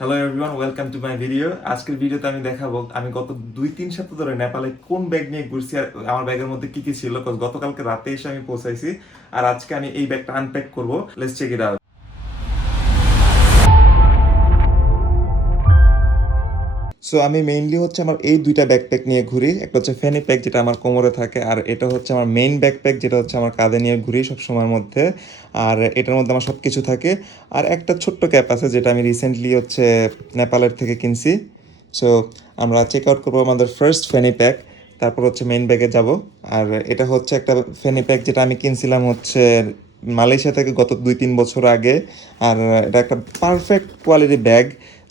Hello everyone, welcome to my video. আজকের ভিডিওতে আমি দেখাবো আমি গত 2-3 সপ্তাহ ধরে নেপালে কোন ব্যাগ নিয়ে ঘুরছি আর আমার ব্যাগের মধ্যে কি কি ছিল। গতকালকে রাতে এসে আমি পৌঁছাইছি আর আজকে আমি এই ব্যাগটা আনপ্যাক করবো। Let's check it out. So আমি মেইনলি হচ্ছে আমার এই দুইটা ব্যাকপ্যাক নিয়ে ঘুরি। একটা হচ্ছে ফ্যানি প্যাক, যেটা আমার কোমরে থাকে, আর এটা হচ্ছে আমার মেইন ব্যাকপ্যাক, যেটা হচ্ছে আমার কাঁধে নিয়ে ঘুরি সব সময়ের মধ্যে। আর এটার মধ্যে আমার সব কিছু থাকে। আর একটা ছোট্ট ক্যাপ আছে, যেটা আমি রিসেন্টলি হচ্ছে নেপালের থেকে কিনছি। সো আমরা চেক আউট করবো আমাদের ফার্স্ট ফ্যানি প্যাক, তারপর হচ্ছে মেইন ব্যাগে যাব। আর এটা হচ্ছে একটা ফ্যানি প্যাক যেটা আমি কিনছিলাম হচ্ছে মালয়েশিয়া থেকে গত 2-3 বছর আগে। আর এটা একটা পারফেক্ট কোয়ালিটি ব্যাগ,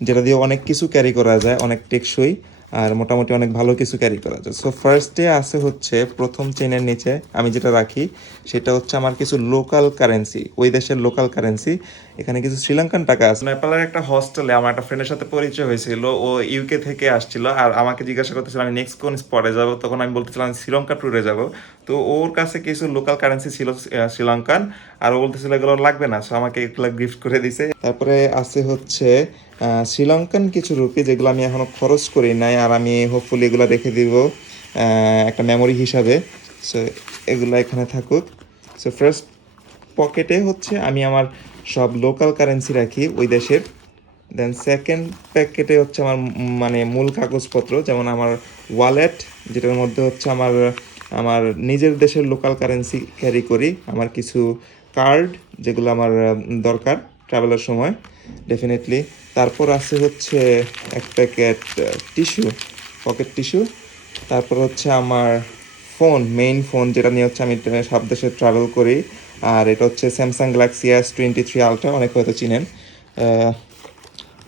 যেটা দিয়ে অনেক কিছু ক্যারি করা যায়, অনেক টেকসই আর মোটামুটি অনেক ভালো কিছু ক্যারি করা যায়। সো ফার্স্টে আছে হচ্ছে প্রথম চেনের নিচে আমি যেটা রাখি সেটা হচ্ছে আমার কিছু লোকাল কারেন্সি, ওই দেশের লোকাল কারেন্সি। এখানে কিছু শ্রীলঙ্কান টাকা আছে। নেপালের একটা হস্টেলে আমার একটা ফ্রেন্ডের সাথে পরিচয় হয়েছিল, ও ইউকে থেকে আসছিল আর আমাকে জিজ্ঞাসা করতেছিল আমি নেক্সট কোন স্পটে যাব। তখন আমি বলতেছিলাম আমি শ্রীলঙ্কা ট্যুরে যাব। তো ওর কাছে কিছু লোকাল কারেন্সি ছিল শ্রীলঙ্কান, আর ও বলতেছিল এগুলো লাগবে না, সো আমাকে এগুলো গিফট করে দিছে। তারপরে আছে হচ্ছে শ্রীলঙ্কান কিছু রুপি, যেগুলো আমি এখনও খরচ করি নাই, আর আমি হোপফুলি এগুলো রেখে দিব একটা মেমোরি হিসাবে। সো এগুলো এখানে থাকুক। সো ফার্স্ট পকেটে হচ্ছে আমি আমার সব লোকাল কারেন্সি রাখি ওই দেশের। দেন সেকেন্ড প্যাকেটে হচ্ছে আমার মানে মূল কাগজপত্র, যেমন আমার ওয়ালেট, যেটার মধ্যে হচ্ছে আমার আমার নিজের দেশের লোকাল কারেন্সি ক্যারি করি, আমার কিছু কার্ড যেগুলো আমার দরকার ট্রাভেলের সময় ডেফিনেটলি। তারপর আছে হচ্ছে এক প্যাকেট টিস্যু, পকেট টিস্যু। তারপর হচ্ছে আমার ফোন, মেইন ফোন, যেটা নিয়ে হচ্ছে আমি সব দেশে ট্রাভেল করি। আর এটা হচ্ছে স্যামসাং গ্যালাক্সি S23 আলট্রা, অনেকে হয়তো চিনেন।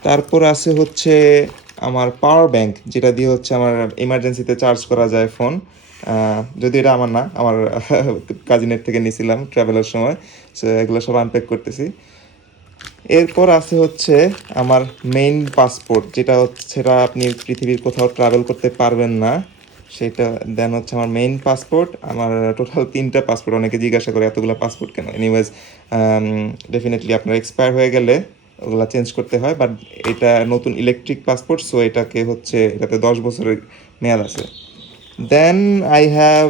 তারপর আছে হচ্ছে আমার পাওয়ার ব্যাংক, যেটা দিয়ে হচ্ছে আমার ইমার্জেন্সিতে চার্জ করা যায় ফোন। যদি এটা আমার না, আমার কাজিনের থেকে নিয়েছিলাম ট্রাভেলের সময়। সো এগুলো সব আনপ্যাক করতেছি। এরপর আছে হচ্ছে আমার মেইন পাসপোর্ট, যেটা হচ্ছে সেটা আপনি পৃথিবীর কোথাও ট্রাভেল করতে পারবেন না সেটা। দেন হচ্ছে আমার মেইন পাসপোর্ট, আমার টোটাল 3টা পাসপোর্ট। অনেকে জিজ্ঞাসা করে এতগুলো পাসপোর্ট কেন। এনিওয়েজ ডেফিনেটলি আপনার এক্সপায়ার হয়ে গেলে ওগুলো চেঞ্জ করতে হয়, বাট এটা নতুন ইলেকট্রিক পাসপোর্ট, সো এটাকে হচ্ছে এটাতে 10 বছরের মেয়াদ আছে। দেন আই হ্যাভ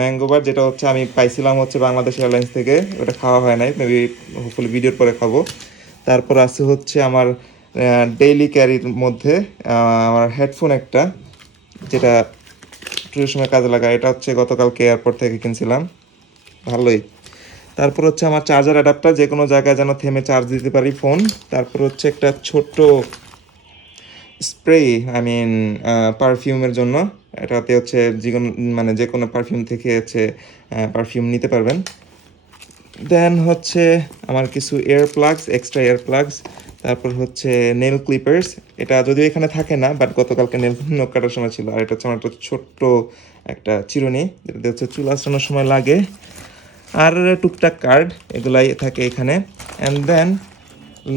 ম্যাঙ্গোবার, যেটা হচ্ছে আমি পাইছিলাম হচ্ছে বাংলাদেশ এয়ারলাইন্স থেকে। ওটা খাওয়া হয় নাই, মেবি হোপফুলি ভিডিওর পরে খাবো। তারপর আছে হচ্ছে আমার ডেইলি ক্যারির মধ্যে আমার হেডফোন একটা, যেটা ট্যুরের সময় কাজে লাগায়। এটা হচ্ছে গতকালকে এয়ারপোর্ট থেকে কিনছিলাম, ভালোই। তারপর হচ্ছে আমার চার্জার অ্যাডাপ্টার, যে কোনো জায়গায় যেন থেমে চার্জ দিতে পারি ফোন। তারপর হচ্ছে একটা ছোট্ট স্প্রে, আই মিন পারফিউমের জন্য। এটাতে হচ্ছে যে কোনো মানে যে কোনো পারফিউম থেকে হচ্ছে পারফিউম নিতে পারবেন। দেন হচ্ছে আমার কিছু air plugs, extra air plugs. তারপর হচ্ছে নেল ক্লিপার্স, এটা যদিও এখানে থাকে না, বাট গতকালকে নেল নখ কাটার সময় ছিল। আর এটা হচ্ছে আমার একটা ছোট্ট একটা চিরুনি, যেটা হচ্ছে চুল আঁচড়ানোর সময় লাগে। আর টুকটাক কার্ড, এগুলাই থাকে এখানে। অ্যান্ড দেন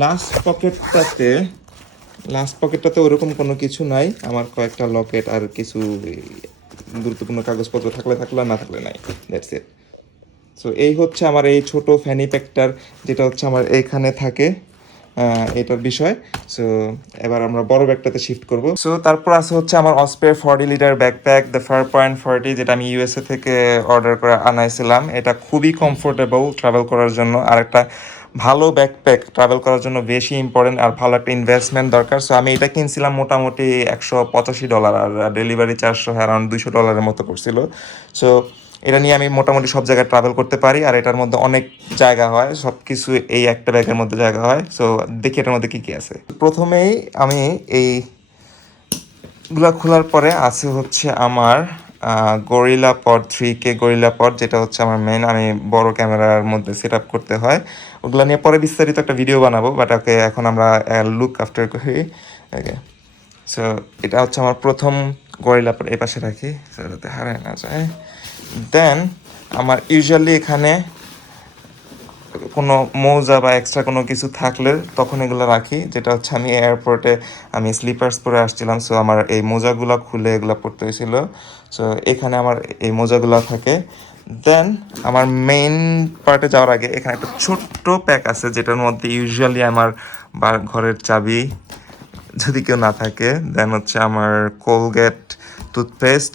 লাস্ট পকেটটাতে লাস্ট পকেটটাতে ওরকম কোনো কিছু নাই। আমার কয়েকটা লকেট আর কিছু গুরুত্বপূর্ণ কাগজপত্র থাকলে থাকলে, না থাকলে নাই। That's it. সো এই হচ্ছে আমার এই ছোট ফ্যানি প্যাকটার, যেটা হচ্ছে আমার এইখানে থাকে এটার বিষয়। সো এবার আমরা বড় ব্যাগটাতে শিফট করব। সো তারপর আছে হচ্ছে আমার অসপের 40 লিটার ব্যাকপ্যাক, দ্য Fairpoint 40, যেটা আমি ইউএসএ থেকে অর্ডার করে আনাইছিলাম। এটা খুবই কমফোর্টেবল ট্রাভেল করার জন্য। আর একটা ভালো ব্যাকপ্যাক ট্রাভেল করার জন্য বেশি ইম্পর্টেন্ট, আর ভালো একটা ইনভেস্টমেন্ট দরকার। সো আমি এটা কিনছিলাম মোটামুটি $185, আর ডেলিভারি চার্জ অ্যারাউন্ড $200 মতো পড়ছিল। সো এটা নিয়ে আমি মোটামুটি সব জায়গায় ট্রাভেল করতে পারি, আর এটার মধ্যে অনেক জায়গা হয়, সব কিছু এই একটা ব্যাগের মধ্যে জায়গা হয়। সো দেখি এটার মধ্যে কী কী আছে। প্রথমেই আমি এইগুলা খোলার পরে আছে হচ্ছে আমার গরিলা পড 3K গরিলা পড, যেটা হচ্ছে আমার মেন, আমি বড় ক্যামেরার মধ্যে সেট আপ করতে হয়। ওগুলো নিয়ে পরে বিস্তারিত একটা ভিডিও বানাবো, বাট ওকে এখন আমরা লুক আফটার করি। ওকে, সো এটা হচ্ছে আমার প্রথম গরিলা পড, এই পাশে রাখি যাতে হারায় না যায়। দেন আমার ইউজুয়ালি এখানে কোনো মৌজা বা এক্সট্রা কোনো কিছু থাকলে তখন এগুলো রাখি, যেটা হচ্ছে আমি এয়ারপোর্টে আমি স্লিপার্স পরে আসছিলাম। সো আমার এই মোজাগুলো খুলে এগুলো পরতে হয়েছিল। সো এখানে আমার এই মোজাগুলো থাকে। দেন আমার মেইন পার্টে যাওয়ার আগে এখানে একটা ছোট্ট প্যাক আছে, যেটার মধ্যে ইউজুয়ালি আমার ঘরের চাবি, যদি কেউ না থাকে। দেন হচ্ছে আমার কোলগেট টুথপেস্ট,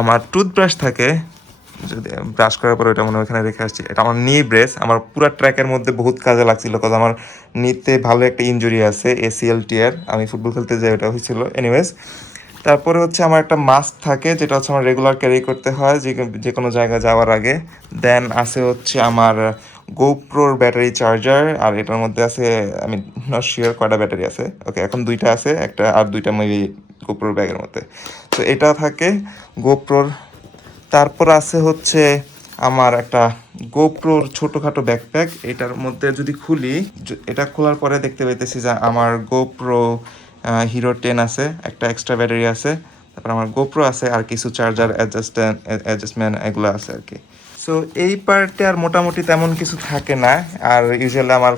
আমার টুথব্রাশ থাকে, যদি ব্রাশ করার পর ওটা মনে হয় ওখানে রেখে আসছি। এটা আমার নি ব্রেস, আমার পুরো ট্র্যাকের মধ্যে বহুত কাজে লাগছিল, কারণ আমার নিতে ভালো একটা ইনজুরি আছে, এসিএল টিয়ার, আমি ফুটবল খেলতে যাই, ওটা হয়েছিল। এনিওয়েজ, তারপরে হচ্ছে আমার একটা মাস্ক থাকে, যেটা হচ্ছে আমার রেগুলার ক্যারি করতে হয় যে কোনো জায়গায় যাওয়ার আগে। দেন আছে হচ্ছে আমার গোপ্রোর ব্যাটারি চার্জার, আর এটার মধ্যে আছে, আমি নট শিওর কয়টা ব্যাটারি আছে, ওকে এখন দুইটা আছে, একটা আর দুইটা মেবি গোপ্রোর ব্যাগের মধ্যে। তো এটা থাকে গোপ্রোর। তারপর আছে হচ্ছে আমার একটা গোপ্রোর ছোটোখাটো ব্যাকপ্যাক, এটার মধ্যে যদি খুলি, এটা খোলার পরে দেখতে পাইতেছি যে আমার গোপ্রো হিরো 10 আছে, একটা এক্সট্রা ব্যাটারি আছে, তারপর আমার গোপ্রো আছে, আর কিছু চার্জার অ্যাডজাস্টমেন্ট এগুলো আছে আর কি। সো এই পার্টে আর মোটামুটি তেমন কিছু থাকে না। আর ইউজুয়ালি আমার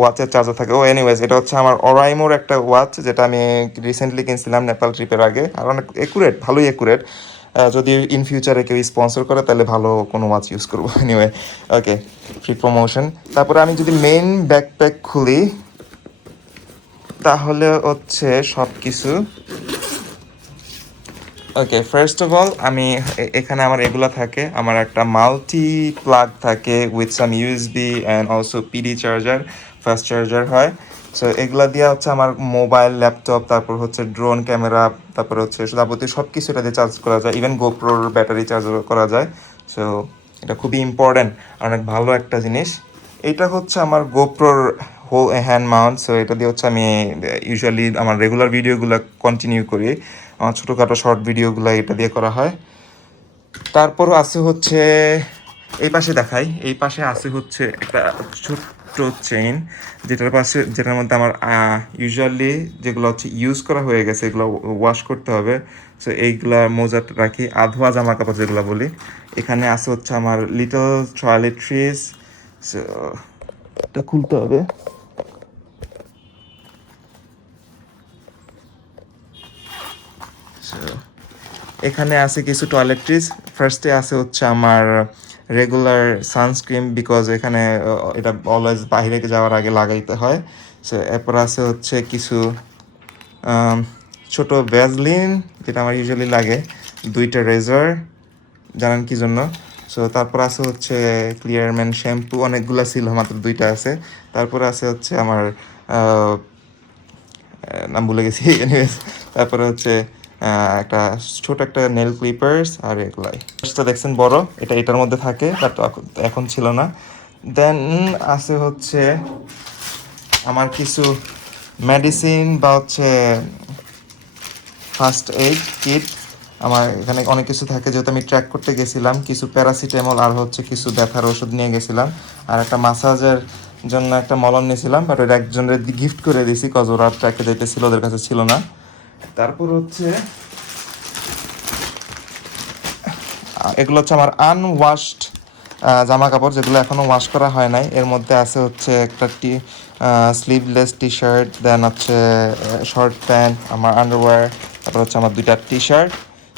ওয়াচের চার্জার থাকে। ও এনিওয়েজ, এটা হচ্ছে আমার অরাইমোর একটা ওয়াচ, যেটা আমি রিসেন্টলি কিনছিলাম নেপাল ট্রিপের আগে, আর অনেক একুরেট, ভালোই একুরেট। যদি ইন ফিউচারে কেউ স্পন্সর করে তাহলে ভালো কোনো ওয়াচ ইউজ করবো। এনিওয়ে, ওকে, ফ্রি প্রমোশন। তারপরে আমি যদি মেইন ব্যাকপ্যাক খুলি, তাহলে হচ্ছে সব কিছু। ওকে, ফার্স্ট অফ অল আমি এখানে আমার এগুলা থাকে, আমার একটা মাল্টি প্লাগ থাকে with some USB and also PD charger, fast charger হয়। সো এগুলা দিয়ে হচ্ছে আমার মোবাইল, ল্যাপটপ, তারপর হচ্ছে ড্রোন ক্যামেরা, তারপর হচ্ছে যাবতীয় সব কিছু এটা দিয়ে চার্জ করা যায়, ইভেন গোপ্রোর ব্যাটারি চার্জ করা যায়। সো এটা খুবই ইম্পর্ট্যান্ট, অনেক ভালো একটা জিনিস। এটা হচ্ছে আমার গোপ্রোর হ্যান্ড মাউন্ট। সো এটা দিয়ে হচ্ছে আমি ইউজুয়ালি আমার রেগুলার ভিডিওগুলো কন্টিনিউ করি, আমার ছোটোখাটো শর্ট ভিডিওগুলো এটা দিয়ে করা হয়। তারপরও আছে হচ্ছে, এই পাশে দেখাই, এই পাশে আছে হচ্ছে একটা ছোট্ট চেইন, যেটার মধ্যে আমার ইউজুয়ালি যেগুলো হচ্ছে ইউজ করা হয়ে গেছে, এগুলো ওয়াশ করতে হবে। সো এইগুলা মোজা রাখি, আধোয়া জামা কাপড় যেগুলো বলি। এখানে আছে হচ্ছে আমার লিটল টয়লেট্রিজ। সো এটা খুলতে হবে। সো এখানে আছে কিছু টয়লেট্রিজ। ফার্স্টে আছে হচ্ছে আমার রেগুলার সানস্ক্রিন, বিকজ এখানে এটা অলওয়েজ বাইরে যাওয়ার আগে লাগাইতে হয়। সো এরপর আছে হচ্ছে কিছু ছোট ভ্যাজলিন, যেটা আমার ইউজুয়ালি লাগে, দুইটা রেজার, জানেন কি জন্য। সো তারপর আছে হচ্ছে ক্লিয়ারম্যান শ্যাম্পু, অনেকগুলো ছিল, মাত্র দুইটা আছে। তারপর আছে হচ্ছে আমার নাম ভুলে গেছি। এনিওয়েজ, তারপরে হচ্ছে একটা ছোট একটা নেল ক্লিপার্স, আর এগুলাই। ফার্স্টটা দেখছেন বড়, এটা এটার মধ্যে থাকে, বাট এখন ছিল না। দেন আছে হচ্ছে আমার কিছু মেডিসিন বা হচ্ছে ফার্স্ট এইড কিট। আমার এখানে অনেক কিছু থাকে, যেহেতু আমি ট্র্যাক করতে গেছিলাম, কিছু প্যারাসিটামল আর হচ্ছে কিছু ব্যথার ওষুধ নিয়ে গেছিলাম, আর একটা মাসাজের জন্য একটা মলম নিয়েছিলাম, বাট ওটা একজনের গিফট করে দিয়েছি, কজ ওরা ট্র্যাকে যেতেছিল, ওদের কাছে ছিল না। তারপর হচ্ছে এগুলো হচ্ছে আমার আনওয়াশড জামা কাপড়, যেগুলো এখনও ওয়াশ করা হয় নাই। এর মধ্যে আছে হচ্ছে একটা স্লিভলেস টি শার্ট, দেন হচ্ছে শর্ট প্যান্ট, আমার আন্ডারওয়্যার, তারপর হচ্ছে আমার দুইটা টি শার্ট।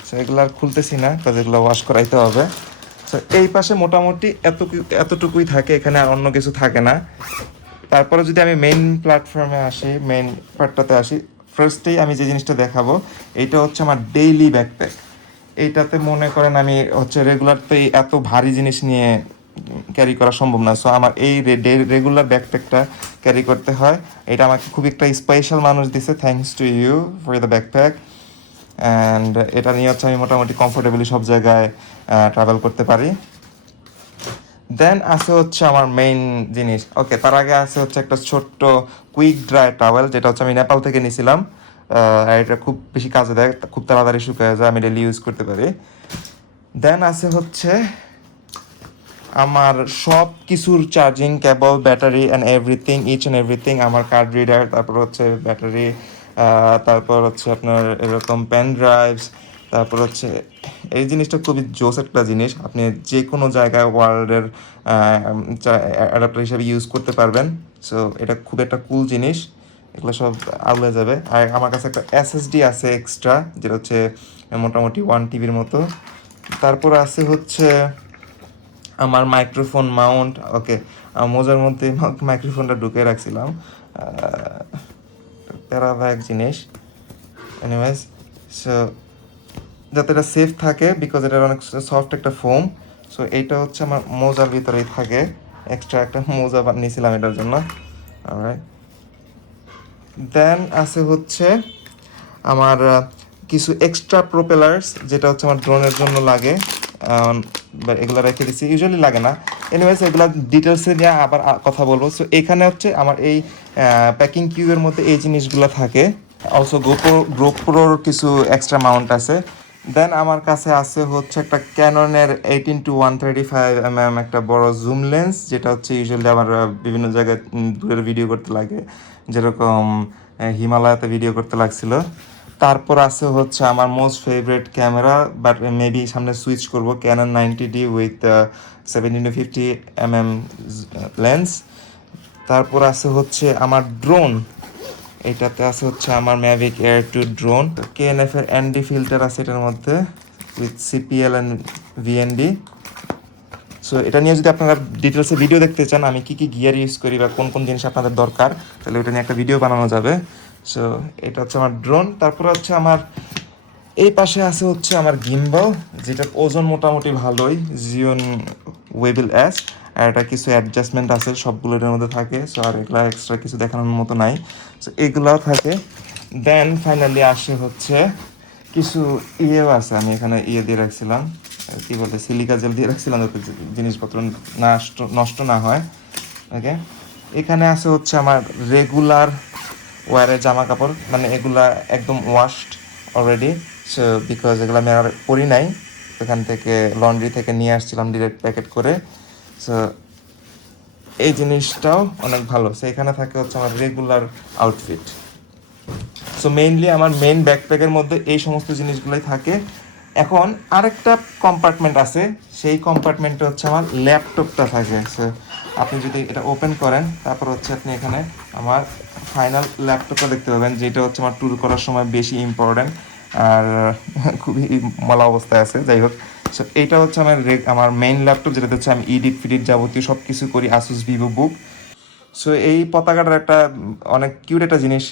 সো এগুলো আর খুলতেছি না, কাজ এগুলো ওয়াশ করাইতে হবে। সো এই পাশে মোটামুটি এতটুকুই থাকে, এখানে আর অন্য কিছু থাকে না। তারপরে যদি আমি মেইন প্ল্যাটফর্মে আসি, মেইন পার্টটাতে আসি, ফার্স্টেই আমি যে জিনিসটা দেখাবো, এইটা হচ্ছে আমার ডেইলি ব্যাকপ্যাক। এইটাতে মনে করেন আমি হচ্ছে রেগুলার তো এত ভারী জিনিস নিয়ে ক্যারি করা সম্ভব না। সো আমার এই রেগুলার ব্যাকপ্যাকটা ক্যারি করতে হয়। এটা আমাকে খুব একটা স্পেশাল মানুষ দিছে, thanks to you for the backpack. And এটা নিয়ে হচ্ছে আমি মোটামুটি কমফোর্টেবলি সব জায়গায় ট্রাভেল করতে পারি। দেন আছে হচ্ছে আমার মেইন জিনিস। ওকে, তার আগে আছে হচ্ছে একটা ছোট্ট কুইক ড্রাই টাওয়েল, যেটা হচ্ছে আমি নেপাল থেকে নিয়েছিলাম। আর এটা খুব বেশি কাজে দেয়, খুব তাড়াতাড়ি শুকিয়ে যায়, আমি ডেলি ইউজ করতে পারি। দেন আছে হচ্ছে আমার সব কিছুর charging cable, battery and everything, each and everything, আমার কার্ড রিডার, তারপর হচ্ছে ব্যাটারি, তারপর হচ্ছে আপনার এরকম পেন ড্রাইভস, তারপর হচ্ছে এই জিনিসটা খুবই জোস একটা জিনিস, আপনি যে কোনো জায়গায় ওয়ার্ল্ডের অ্যাডাপ্টার হিসাবে ইউজ করতে পারবেন। সো এটা খুব একটা কুল জিনিস, এগুলো সব আউলে যাবে। আর আমার কাছে একটা এসএসডি আছে এক্সট্রা, যেটা হচ্ছে মোটামুটি 1 টিবির মতো। তারপর আছে হচ্ছে আমার মাইক্রোফোন মাউন্ট। ওকে, মোজার মধ্যে মাইক্রোফোনটা ঢুকে রাখছিলাম, প্যারাদায়ক জিনিস। এনিওয়েজ, সো যাতে এটা সেফ থাকে, বিকজ এটা অনেক সফট একটা ফোম। সো এইটা হচ্ছে আমার মোজার ভিতরেই থাকে, এক্সট্রা একটা মোজা নিয়েছিলাম এটার জন্য। অলরাইট, দেন আছে হচ্ছে আমার কিছু এক্সট্রা প্রোপেলার্স, যেটা হচ্ছে আমার ড্রোনের জন্য লাগে, এগুলো রেখে দিচ্ছি, ইউজুয়ালি লাগে না। এনিওয়েজ, এগুলো ডিটেলসে নিয়ে আবার কথা বলবো। সো এখানে হচ্ছে আমার এই প্যাকিং কিউবের মধ্যে এই জিনিসগুলো থাকে। অলসো গোপ্রোর কিছু এক্সট্রা মাউন্ট আছে। দেন আমার কাছে আছে হচ্ছে একটা ক্যাননের 18-135 একটা বড় জুম লেন্স, যেটা হচ্ছে ইউজুয়ালি আমার বিভিন্ন জায়গায় দূরের ভিডিও করতে লাগে, যেরকম হিমালয়াতে ভিডিও করতে লাগছিল। তারপর আছে হচ্ছে আমার most favourite camera, but maybe সামনে সুইচ করব, Canon 90D with 17-50 mm lens. তারপর আছে হচ্ছে আমার ড্রোন, এটাতে আছে হচ্ছে আমার ম্যাভিক এয়ার 2 ড্রোন, KNF এর ND ফিল্টার আছে এটার মধ্যে with CPL and VND। So এটা নিয়ে যদি আপনারা ডিটেলসে ভিডিও দেখতে চান, আমি কী কী গিয়ার ইউজ করি বা কোন কোন জিনিস আপনাদের দরকার, তাহলে ওটা নিয়ে একটা ভিডিও বানানো যাবে। সো এটা হচ্ছে আমার ড্রোন। তারপরে হচ্ছে আমার এই পাশে আছে হচ্ছে আমার গিম্বল, যেটার ওজন মোটামুটি ভালোই, জিওন ওয়েবেল S। আর এটা কিছু অ্যাডজাস্টমেন্ট আছে, সবগুলো এটার মধ্যে থাকে। সো আর এগুলো এক্সট্রা কিছু দেখানোর মতো নাই, সো এগুলাও থাকে। দেন ফাইনালি আসে হচ্ছে কিছু ইয়েও আছে, আমি এখানে ইয়ে দিয়ে রাখছিলাম, কী বলে, সিলিকা জেল দিয়ে রাখছিলাম যাতে জিনিসপত্র নষ্ট না হয়। ওকে, এখানে আছে হচ্ছে আমার রেগুলার ওয়ারের জামা কাপড়, মানে এগুলা একদম ওয়াশড অলরেডি, সো বিকজ এগুলো আমি আর পরি নাই, এখান থেকে লন্ড্রি থেকে নিয়ে আসছিলাম ডিরেক্ট প্যাকেট করে। সো এই জিনিসটাও অনেক ভালো। সো এখানে থাকে হচ্ছে আমার রেগুলার আউটফিট। সো মেইনলি আমার মেইন ব্যাকপ্যাকের মধ্যে এই সমস্ত জিনিসগুলোই থাকে। এখন আরেকটা কম্পার্টমেন্ট আছে, সেই কম্পার্টমেন্টে হচ্ছে আমার ল্যাপটপটা থাকে। সো আপনি যদি এটা ওপেন করেন, তারপর হচ্ছে আপনি এখানে আমার ফাইনাল ল্যাপটপটা দেখতে পাবেন, যেটা হচ্ছে আমার ট্যুর করার সময় বেশি ইম্পর্ট্যান্ট আর খুবই মালা অবস্থায় আছে। যাই হোক, সো এইটা হচ্ছে আমার মেইন ল্যাপটপ, যেটাতে হচ্ছে আমি ইডিট ফিডিট যাবতীয় সব কিছু করি, আসুস ভিভো বুক। সো এই পতাকাটার একটা অনেক কিউট একটা জিনিস,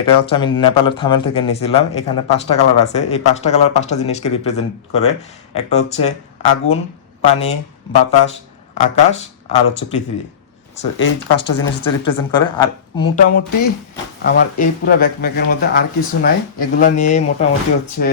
এটা হচ্ছে আমি নেপালের থামেল থেকে নিয়েছিলাম। এখানে 5টা কালার আছে, এই 5টা কালার 5টা জিনিসকে রিপ্রেজেন্ট করে। একটা হচ্ছে আগুন, পানি, বাতাস, আকাশ, আর হচ্ছে পৃথিবী। সো এই 5টা জিনিস হচ্ছে রিপ্রেজেন্ট করে। আর মোটামুটি আমার এই পুরো ব্যাকপ্যাকের মধ্যে আর কিছু নাই, এগুলা নিয়েই মোটামুটি হচ্ছে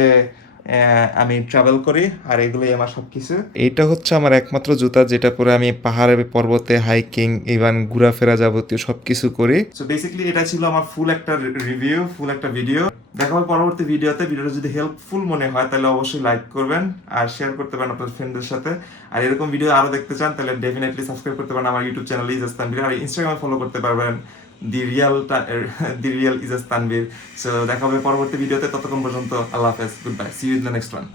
আমি ট্রাভেল করি, আর এগুলোই আমার সব কিছু। এইটা হচ্ছে আমার একমাত্র জুতা, যেটা পরে আমি পাহাড়ে পর্বতে হাইকিং, ইভেন ঘোরাফেরা যাবতীয় সব কিছু করি। সো বেসিক্যালি এটা ছিল আমার ফুল একটা রিভিউ, ফুল একটা ভিডিও। দেখা হবে পরবর্তী ভিডিওতে। ভিডিওটা যদি হেল্পফুল মনে হয় তাহলে অবশ্যই লাইক করবেন আর শেয়ার করতে পারেন আপনার ফ্রেন্ডদের সাথে। আর এরকম ভিডিও আরো দেখতে চান তাহলে ডেফিনেটলি সাবস্ক্রাইব করতে পারেন আমার ইউটিউব চ্যানেল ইজাজ তানভীর, আর ইনস্টাগ্রামে ফলো করতে পারবেন the real Ijaz Tanvir. So দেখা হবে পরবর্তী ভিডিওতে, ততক্ষণ পর্যন্ত আল্লাহ হাফেজ, good bye, see you in the next one.